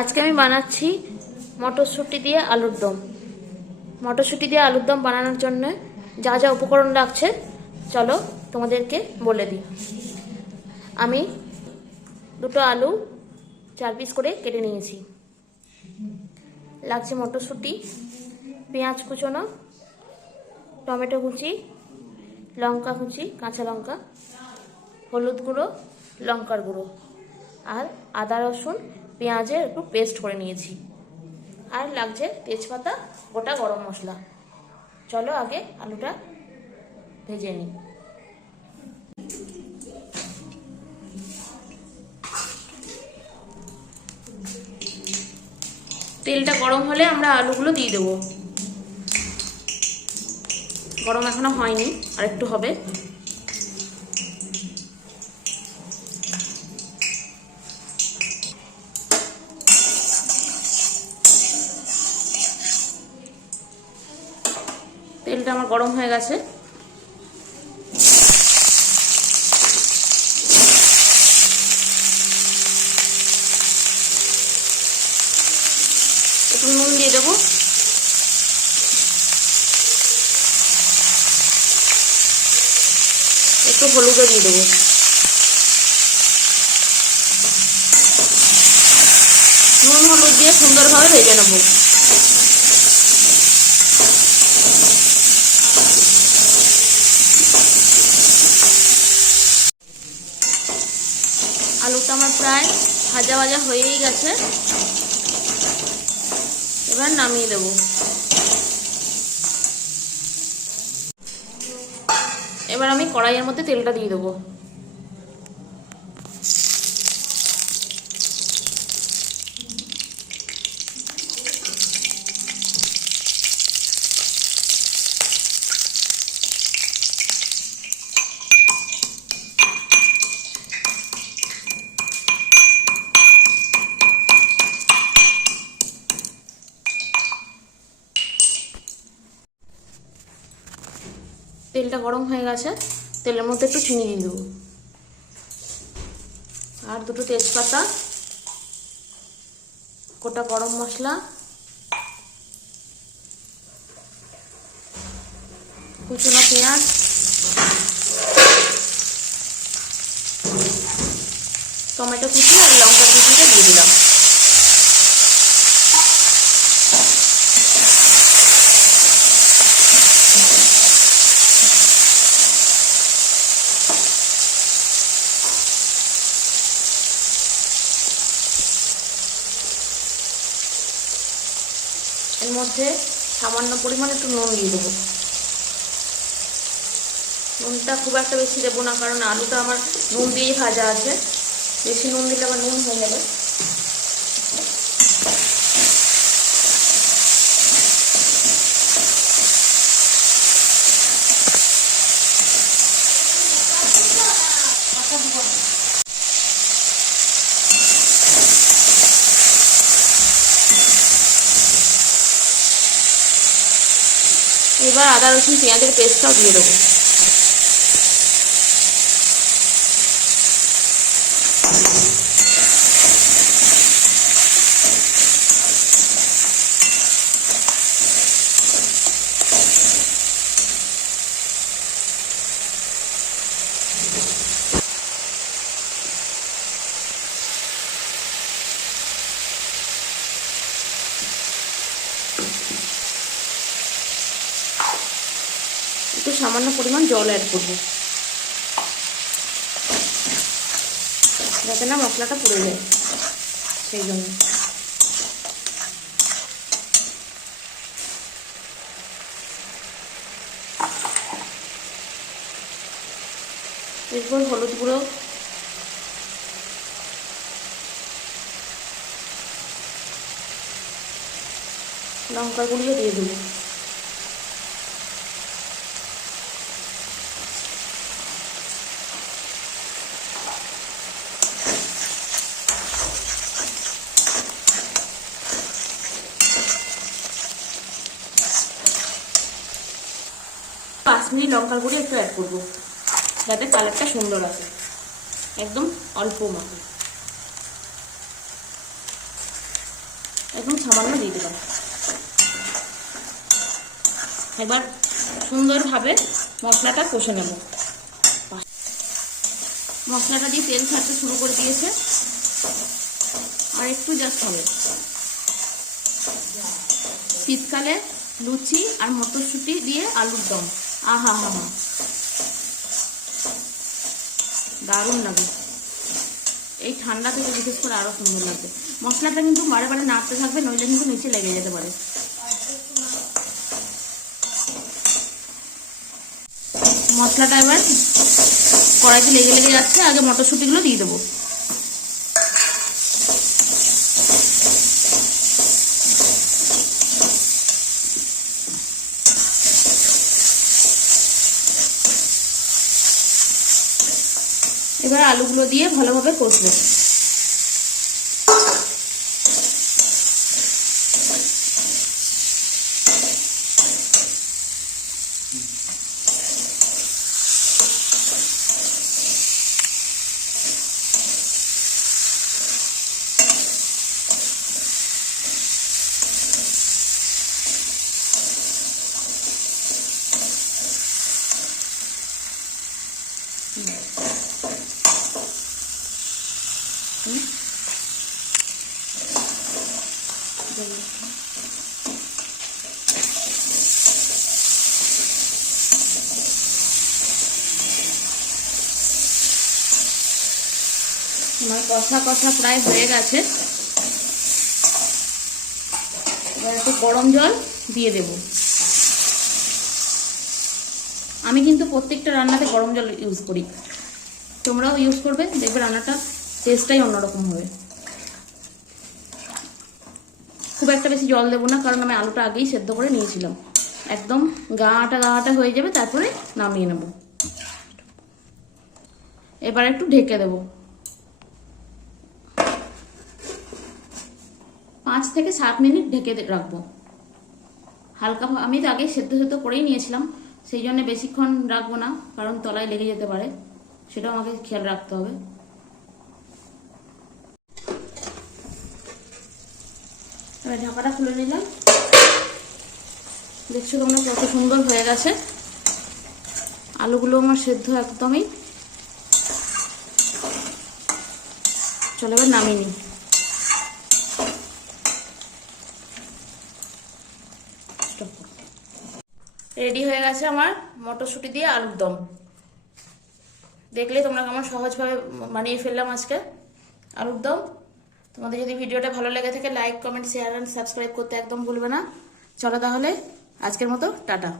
আজকে আমি বানাচ্ছি মটরশুঁটি দিয়ে আলুর দম। মটরশুঁটি দিয়ে আলুর দম বানানোর জন্য যা যা উপকরণ লাগছে চলো তোমাদেরকে বলে দিই। আমি দুটো আলু 4 পিস করে কেটে নিয়েছি। লাগছে মটরশুঁটি, পেঁয়াজ কুচোনো, টমেটো কুচি, লঙ্কা কুচি, কাঁচা লঙ্কা, হলুদ গুঁড়ো, লঙ্কার গুঁড়ো আর আদা রসুন পেঁয়াজের একটু পেস্ট করে নিয়েছি। আর লাগছে তেজপাতা, গোটা গরম মশলা। চলো আগে আলুটা ভেজে নিই। তেলটা গরম হলে আমরা আলুগুলো দিয়ে দেবো। গরম এখনো হয়নি, আর একটু হবে। তেলটা আমার গরম হয়ে গেছে। একটু নুন দিয়ে দেবো। একটু হলুদও দিয়ে দেবো। নুন হলুদ দিয়ে সুন্দরভাবে ভেজে নেবো। আলুটা আমার প্রায় ভাজা ভাজা হয়েই গেছে। এবার নামিয়ে দেবো। এবার আমি কড়াইয়ের মধ্যে তেলটা দিয়ে দেবো। তেলটা গরম হয়ে গেছে। তেলের মধ্যে একটু চিনি দিয়ে দেবো আর দুটো তেজপাতা, গোটা গরম মশলা, কুচনো পেঁয়াজ, টমেটো কুচি আর লঙ্কা কুচিটা দিয়ে দিলাম। এর মধ্যে সামান্য পরিমাণে একটু নুন দিয়ে দেবো। নুনটা খুব একটা বেশি দেবো না, কারণ আলুটা আমার নুন দিয়েই ভাজা আছে। বেশি নুন দিলে আবার নুন হয়ে যাবে। এবার আদা রসুন পেঁয়াজের পেস্টটাও দিয়ে দেবো। একটু সামান্য পরিমাণ জল অ্যাড করবো, যাতে না মশলাটা পুড়ে যায়, সেই জন্য। এরপর হলুদ গুঁড়ো, লঙ্কার গুঁড়িও দিয়ে দেবো। কাশ্মীরি লঙ্কার গুঁড়ি একটু অ্যাড করবো, যাতে কালারটা সুন্দর আসে। একদম অল্প মতো। একদম সামান্য দিয়ে দিলাম। এবার সুন্দরভাবে মশলাটা কষে নেব। মশলাটা দিয়ে তেল ছাড়তে শুরু করে দিয়েছে, আর একটু জাস্ট হবে। শীতকালে লুচি আর মটরশুঁটি দিয়ে আলুর দম, আহা হা হা, দারুণ লাগে। এই ঠান্ডা থেকে বিশেষ করে আরো সুন্দর লাগবে। মশলাটা কিন্তু বারে বারে নাড়তে থাকবে, নইলে কিন্তু নিচে লেগে যেতে পারে। মশলাটা এবার কড়াইতে লেগে লেগে যাচ্ছে, আগে মটরশুঁটিগুলো দিয়ে দেবো। এবার আলুগুলো দিয়ে ভালোভাবে কষবো। আমার কষা কষা প্রায় হয়ে গেছে। এবার একটু গরম জল দিয়ে দেব। আমি কিন্তু প্রত্যেকটা রান্নাতে গরম জল ইউজ করি, তোমরাও ইউজ করবে, দেখবে রান্নাটা টেস্টটাই অন্যরকম হবে। খুব একটা বেশি জল দেবো না, কারণ আমি আলুটা আগেই সেদ্ধ করে নিয়েছিলাম। একদম গাঁটা হয়ে যাবে, তারপরে নামিয়ে নেব। এবার একটু ঢেকে দেব, 5 থেকে 7 মিনিট ঢেকে রাখবো। হালকা, আমি তো আগে সেদ্ধ করেই নিয়েছিলাম, সেই জন্য বেশিক্ষণ রাখবো না, কারণ তলায় লেগে যেতে পারে, সেটাও আমাকে খেয়াল রাখতে হবে। এবার ঢাকাটা খুলে নিলাম। দেখছো তোমরা কত সুন্দর হয়ে গেছে। আলুগুলো আমার সেদ্ধ একদমই। চলো এবার নামিয়ে নিই। রেডি হয়ে গেছে আমার মটরশুঁটি দিয়ে আলুর দম। দেখলে তোমরা কেমন সহজভাবে বানিয়ে ফেললাম আজকে আলুর দম। তোমাদের যদি ভিডিওটা ভালো লেগে থাকে like, comment, share and subscribe করতে একদম ভুলবে না। চলো তাহলে আজকের মতো টাটা।